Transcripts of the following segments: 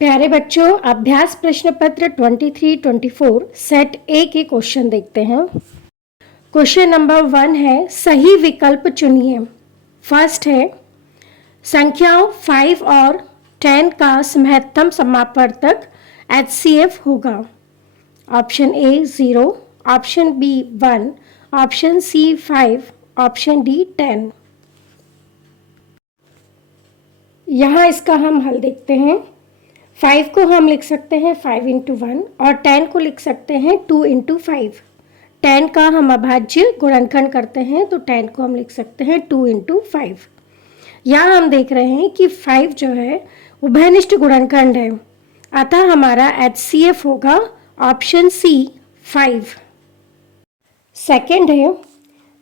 प्यारे बच्चों, अभ्यास प्रश्न पत्र 23-24 सेट ए के क्वेश्चन देखते हैं। क्वेश्चन नंबर 1 है सही विकल्प चुनिए। फर्स्ट है संख्याओं 5 और 10 का महत्तम समापवर्तक HCF होगा। Option A 0, option B 1, option C 5, option D 10। यहाँ इसका हम हल देखते हैं। 5 को हम लिख सकते हैं 5 × 1 और 10 को लिख सकते हैं 2 × 5। 10 का हम अभाज्य गुणनखंड करते हैं तो 10 को हम लिख सकते हैं 2 × 5। यहाँ हम देख रहे हैं कि 5 जो है उभयनिष्ठ गुणनखंड है, अतः हमारा HCF होगा ऑप्शन सी 5। सेकंड है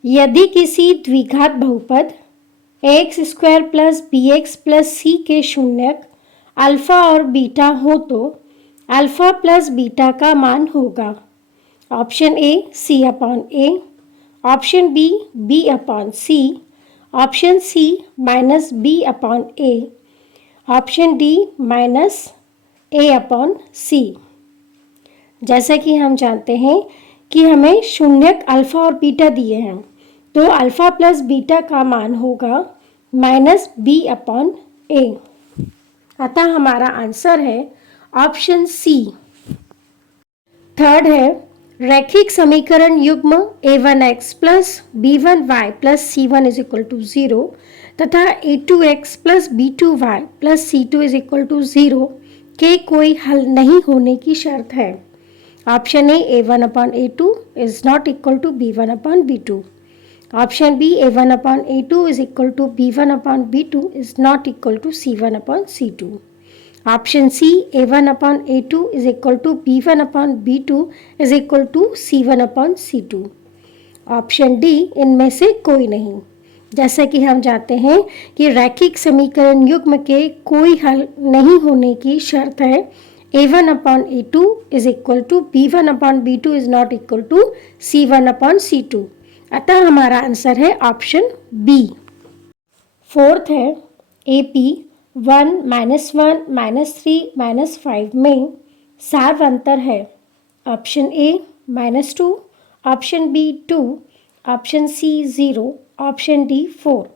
यदि किसी द्विघात बहुपद ax² + bx + c के शून्यक अल्फा और बीटा हो तो अल्फा प्लस बीटा का मान होगा। Option A c/a, option B b/c, option C -b/a, option D -a/c। जैसा कि हम जानते हैं कि हमें शून्यक अल्फा और बीटा दिए हैं, तो अल्फा प्लस बीटा का मान होगा -b/a। अतः हमारा आंसर है ऑप्शन सी। थर्ड है रैखिक समीकरण युग्म a1x + b1y + c1 = 0 तथा a2x + b2y + c2 = 0 के कोई हल नहीं होने की शर्त है। Option A a1/a2 is not equal to b1/b2, option B a1/a2 is equal to b1/b2 is not equal to c1/c2, option C a1/a2 is equal to b1/b2 is equal to c1/c2, option D इनमें से कोई नहीं। जैसा कि हम जानते हैं कि रैखिक समीकरण युग्म के कोई हल नहीं होने की शर्त है a1/a2 is equal to b1/b2 is not equal to c1/c2, अतः हमारा आंसर है ऑप्शन बी। फोर्थ है AP 1, -1, -3, -5 में सार्वंतर है। Option A -2, option B 2, option C 0, option D 4।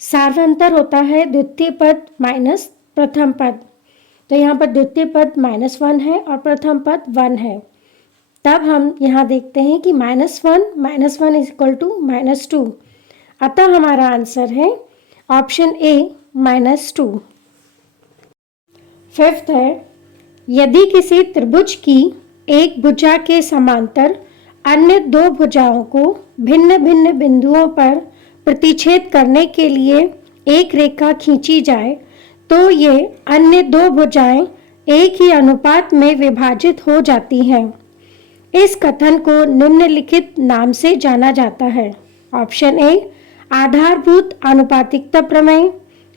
सार्वंतर होता है द्वितीय पद माइनस प्रथम पद, तो यहाँ पर द्वितीय पद -1 है और प्रथम पद 1 है। तब हम यहाँ देखते हैं कि -1 = -2, अतः हमारा आंसर है ऑप्शन ए -2। फिफ्थ है यदि किसी त्रिभुज की एक भुजा के समांतर अन्य दो भुजाओं को भिन्न भिन्न बिंदुओं पर प्रतिच्छेद करने के लिए एक रेखा खींची जाए तो ये अन्य दो भुजाएं एक ही अनुपात में विभाजित हो जाती हैं। इस कथन को निम्नलिखित नाम से जाना जाता है। ऑप्शन ए आधारभूत आनुपातिकता प्रमेय,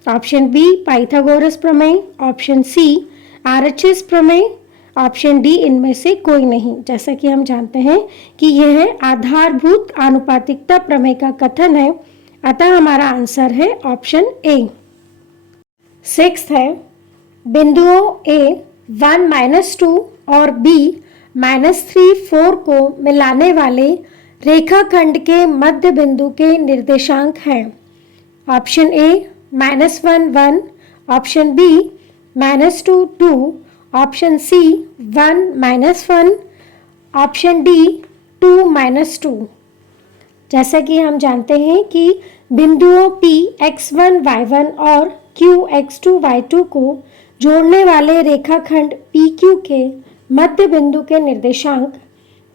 ऑप्शन बी पाइथागोरस प्रमेय, ऑप्शन सी RHS प्रमेय, ऑप्शन डी इनमें से कोई नहीं। जैसा कि हम जानते हैं कि यह आधारभूत आनुपातिकता प्रमेय का कथन है, अतः हमारा आंसर है ऑप्शन ए। सिक्स्थ है बिंदुओं A 1, -2 और B -3, 4 को मिलाने वाले रेखाखंड के मध्य बिंदु के निर्देशांक हैं। Option A -1, 1, option B -2, 2, option C 1, -1, option D 2, -2। जैसा कि हम जानते हैं कि बिंदुओं P x1, y1 और Q x2, y2 को जोड़ने वाले रेखाखंड PQ के मध्य बिंदु के निर्देशांक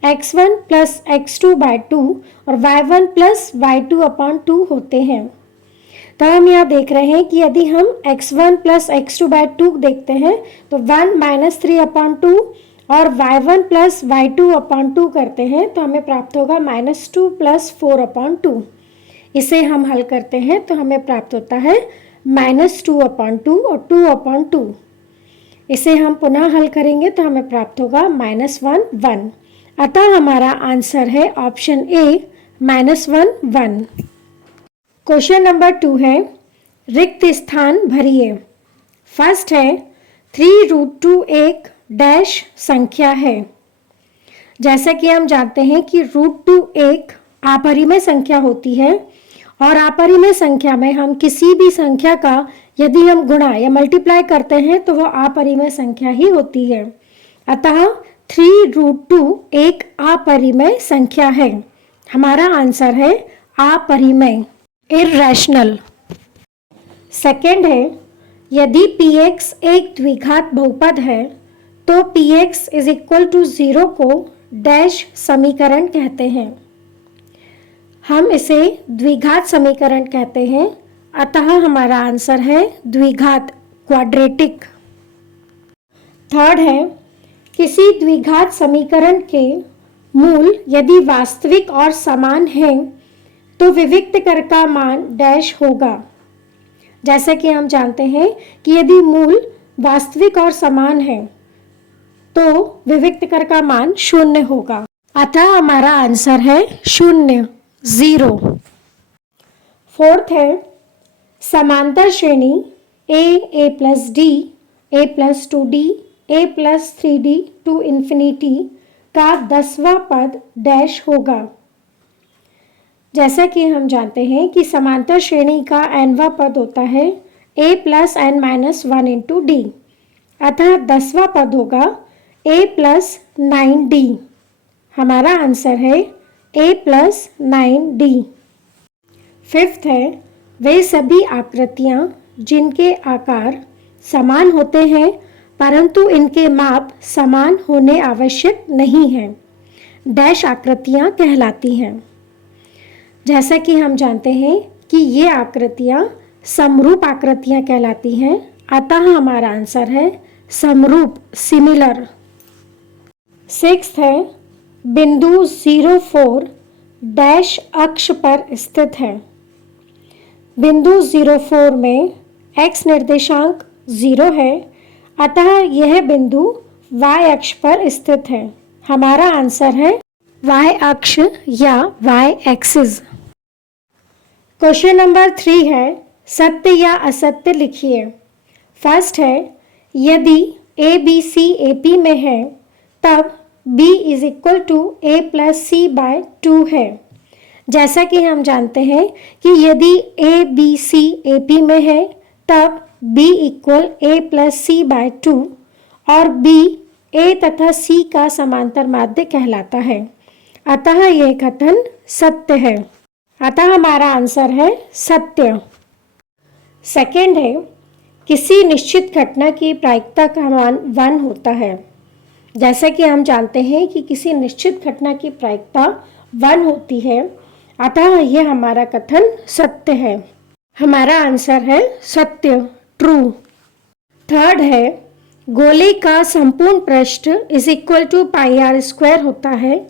x1 + x2/2 और y1 + y2/2 होते हैं। तो हम यहाँ देख रहे हैं कि यदि हम x1 + x2/2 देखते हैं तो 1 - 3/2 और y1 + y2/2 करते हैं तो हमें प्राप्त होगा -2 + 4/2। इसे हम हल करते हैं तो हमें प्राप्त होता है -2/2 और 2/2। इसे हम पुनः हल करेंगे तो हमें प्राप्त होगा -1, 1। अतः हमारा आंसर है ऑप्शन ए -1, 1। क्वेश्चन नंबर 2 है रिक्त स्थान भरिए। फर्स्ट है 3√2 एक डैश संख्या है। जैसा कि हम जानते हैं कि √2 एक अपरिमेय संख्या होती है और अपरिमेय संख्या में हम किसी भी संख्या का यदि हम गुणा या मल्टीप्लाई करते हैं तो वह अपरिमेय संख्या ही होती है। अतः 3√2 एक अपरिमेय संख्या है। हमारा आंसर है अपरिमेय, इर्रेशनल। सेकेंड है, यदि px एक द्विघात बहुपद है तो px इज इक्वल टू 0 को डैश समीकरण कहते हैं। हम इसे द्विघात समीकरण कहते हैं, अतः हमारा आंसर है द्विघात, क्वाड्रेटिक। थर्ड है, किसी द्विघात समीकरण के मूल यदि वास्तविक और समान हैं तो विविक्तकर का मान डैश होगा। जैसे कि हम जानते हैं कि यदि मूल वास्तविक और समान है तो विविक्तकर का मान 0 होगा, अतः हमारा आंसर है 0, 0। फोर्थ है, समांतर श्रेणी a plus D, a plus 2d, a plus 3d to infinity का 10वां पद डैश होगा। जैसा कि हम जानते हैं कि समांतर श्रेणी का nवां पद होता है a plus n minus 1 into D, अतः 10वां पद होगा a प्लस 9d। हमारा आंसर है a प्लस 9d। फिफ्थ है, वे सभी आकृतियाँ जिनके आकार समान होते हैं परंतु इनके माप समान होने आवश्यक नहीं हैं, डैश आकृतियाँ कहलाती हैं। जैसा कि हम जानते हैं कि ये आकृतियाँ समरूप आकृतियाँ कहलाती हैं, अतः हमारा आंसर है समरूप, सिमिलर। सिक्स्थ है, बिंदु 04 डैश अक्ष पर स्थित है। बिंदु 04 में x निर्देशांक 0 है, अतः यह बिंदु y अक्ष पर स्थित है। हमारा आंसर है y अक्ष या y एक्सिस। क्वेश्चन नंबर 3 है, सत्य या असत्य लिखिए। फर्स्ट है, यदि ABC AP में है तब B is equal to A plus C by 2 है। जैसा कि हम जानते हैं कि यदि ABC AP में है तब B equal A plus C by 2 और B A तथा C का समांतर माध्य कहलाता है, अतः यह कथन सत्य है। अतः हमारा आंसर है सत्य। सेकेंड है, किसी निश्चित घटना की प्रायिकता का मान 1 होता है। जैसा कि हम जानते हैं कि किसी निश्चित घटना की प्रायिकता 1 होती है, अतः यह हमारा कथन सत्य है। हमारा आंसर है सत्य, ट्रू। थर्ड है, गोले का संपूर्ण पृष्ठ is equal to pi R square होता है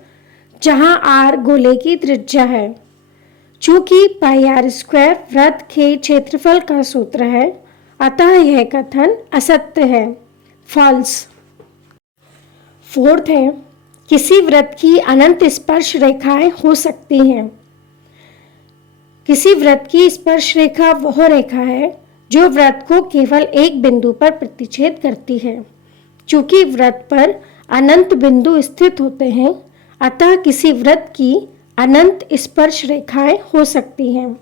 जहां आर गोले की त्रिज्या है। चूंकि पाई आर स्क्वायर वृत्त के क्षेत्रफल का सूत्र है, अतः यह कथन असत्य है, फॉल्स। फोर्थ है, किसी वृत्त की अनंत स्पर्श रेखाएं हो सकती हैं। किसी वृत्त की स्पर्श रेखा वह रेखा है जो वृत्त को केवल एक बिंदु पर प्रतिच्छेद करती है। चूंकि वृत्त पर अनंत बिंदु स्थित होते हैं, अतः किसी वृत्त की अनंत स्पर्श रेखाएं हो सकती हैं,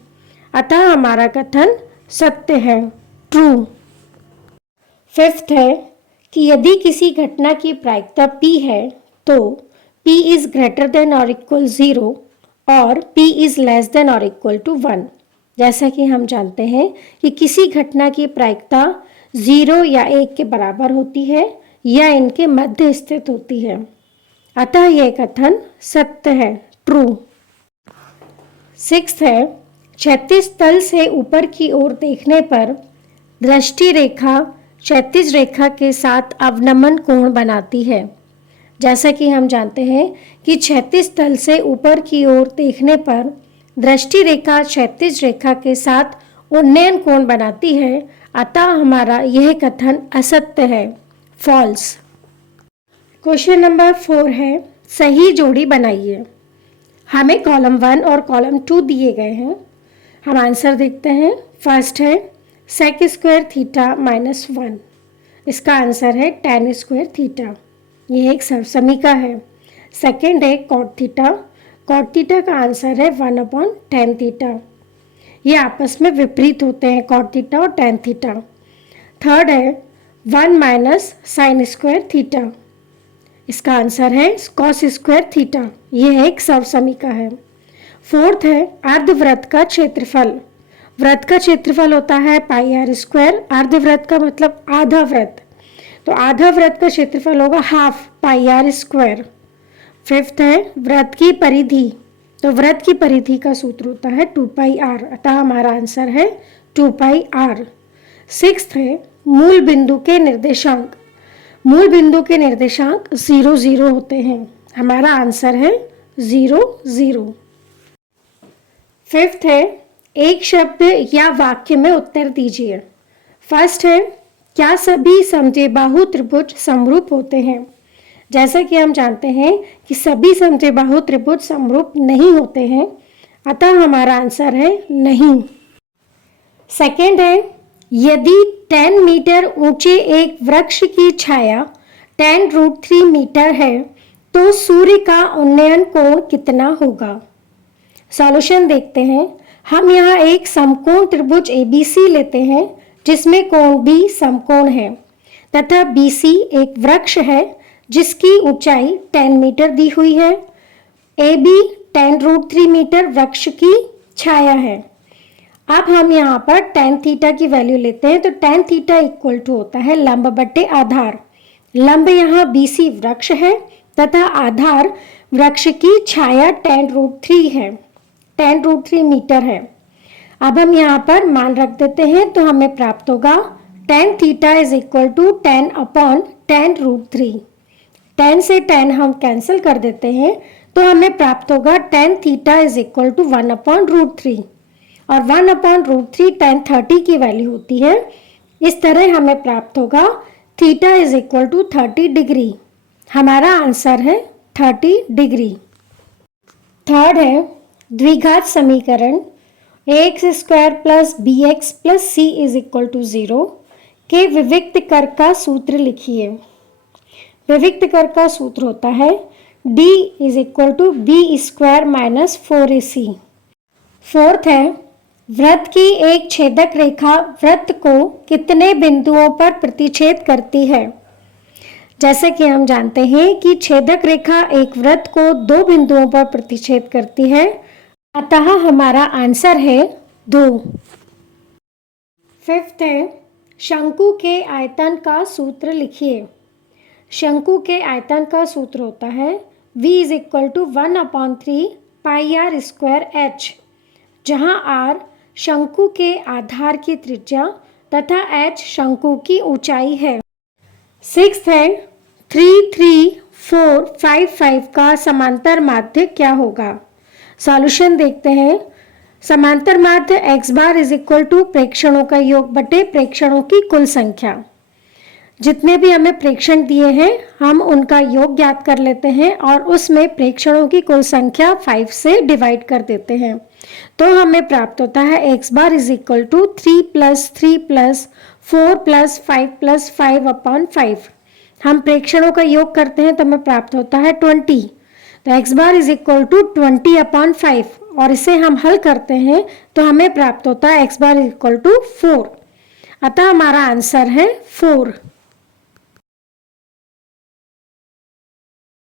अतः हमारा कथन सत्य है, ट्रू। फिफ्थ है कि यदि किसी घटना की प्रायिकता P है तो P इज ग्रेटर देन और इक्वल 0 और P इज लेस देन और इक्वल टू 1। जैसा कि हम जानते हैं कि किसी घटना की प्रायिकता 0 या 1 के बराबर होती है या इनके मध्य स्थित होती है, अतः यह कथन सत्य है, ट्रू। सिक्स्थ है, क्षैतिज तल से ऊपर की ओर देखने पर दृष्टि रेखा क्षैतिज रेखा के साथ अवनमन कोण बनाती है। जैसा कि हम जानते हैं कि क्षैतिज तल से ऊपर की ओर देखने पर दृष्टि रेखा क्षैतिज रेखा के साथ उन्नयन कोण बनाती है, अतः हमारा यह कथन असत्य है, फॉल्स। क्वेश्चन नंबर 4 है, सही जोड़ी बनाइए। हमें कॉलम 1 और कॉलम 2 दिए गए हैं। हम आंसर देखते हैं। फर्स्ट है सेक स्क्वायर थीटा माइनस 1, इसका आंसर है tan स्क्वायर थीटा। ये एक सर्वसमीका है। सेकेंड है cot थीटा। cot थीटा का आंसर है 1/tan थीटा। ये आपस में विपरीत होते हैं cot थीटा और tan थीटा। थर्ड है 1 माइनस साइन स्क्वायर थीटा। इसका आंसर है cos स्क्वायर थीटा। यह एक सर्वसमीका है। फोर्थ है अर्धवृत्त का क्षेत्रफल। वृत्त का क्षेत्रफल होता है पाई आर स्क्वायर। अर्धवृत्त का मतलब आधा वृत्त, तो आधा वृत्त का क्षेत्रफल होगा half pi R square. Fifth है वृत्त की परिधि। तो वृत्त की परिधि का सूत्र होता है 2 पाई आर, अतः हमारा आंसर है 2 पाई आर। सिक्स्थ है मूल बिंदु के निर्देशांक। मूल बिंदु के निर्देशांक 0 0 होते हैं। हमारा आंसर है 0 0। फिफ्थ है एक शब्द या वाक्य में उत्तर दीजिए। फर्स्ट है क्या सभी समद्विबाहु त्रिभुज समरूप होते हैं। जैसा कि हम जानते हैं कि सभी समद्विबाहु त्रिभुज समरूप नहीं होते हैं, अतः हमारा आंसर है नहीं। सेकेंड है यदि 10 मीटर ऊंचे एक वृक्ष की छाया tan√3 मीटर है तो सूर्य का उन्नयन कोण कितना होगा। सॉल्यूशन देखते हैं। हम यहाँ एक समकोण त्रिभुज ABC लेते हैं जिसमें कोण B समकोण है तथा BC एक वृक्ष है जिसकी ऊंचाई 10 मीटर दी हुई है। AB tan√3 मीटर वृक्ष की छाया है। अब हम यहाँ पर tan थीटा की वैल्यू लेते हैं, तो tan थीटा इक्वल टू होता है लंब बटे आधार। लंब यहाँ BC वृक्ष है तथा आधार वृक्ष की छाया tan√3 है, tan√3 मीटर है। अब हम यहाँ पर मान रख देते हैं तो हमें प्राप्त होगा tan theta is equal to 10/tan√3। 10 से 10 हम कैंसिल कर देते हैं तो हमें प्राप्त होगा tan theta is equal to 1/√3 और 1/√3 tan 30 की वैल्यू होती है। इस तरह हमें प्राप्त होगा theta is equal to 30 degree. हमारा आंसर है 30 डिग्री। थर्ड है द्विघात समीकरण ax² plus bx plus c is equal to 0 के विविक्त कर का सूत्र लिखिए। विविक्त कर का सूत्र होता है d is equal to b² minus 4ac। Fourth है वृत्त की एक छेदक रेखा वृत्त को कितने बिंदुओं पर प्रतिच्छेद करती है। जैसे कि हम जानते हैं कि छेदक रेखा एक वृत्त को 2 बिंदुओं पर प्रतिच्छेद करती है, अतः हमारा आंसर है 2। फिफ्थ है शंकु के आयतन का सूत्र लिखिए। शंकु के आयतन का सूत्र होता है v is equal to 1/3 pi R square h, जहाँ r शंकु के आधार की त्रिज्या तथा h शंकु की ऊंचाई है। सिक्स्थ है 3 3 4 5 5 का समांतर माध्य क्या होगा। सॉल्यूशन देखते हैं। समांतर माध्य x bar is equal to प्रेक्षणों का योग बटे प्रेक्षणों की कुल संख्या। जितने भी हमें प्रेक्षण दिए हैं हम उनका योग ज्ञात कर लेते हैं और उसमें प्रेक्षणों की कुल संख्या 5 से डिवाइड कर देते हैं, तो हमें प्राप्त होता है x bar is equal to 3 plus 3 plus 4 plus 5 plus 5/5। हम प्रेक्षणों का योग करते हैं तो हमें प्राप्त होता है 20, तो x bar is equal to 20/5 और इसे हम हल करते हैं तो हमें प्राप्त होता है x bar is equal to 4, अतः हमारा आंसर है 4।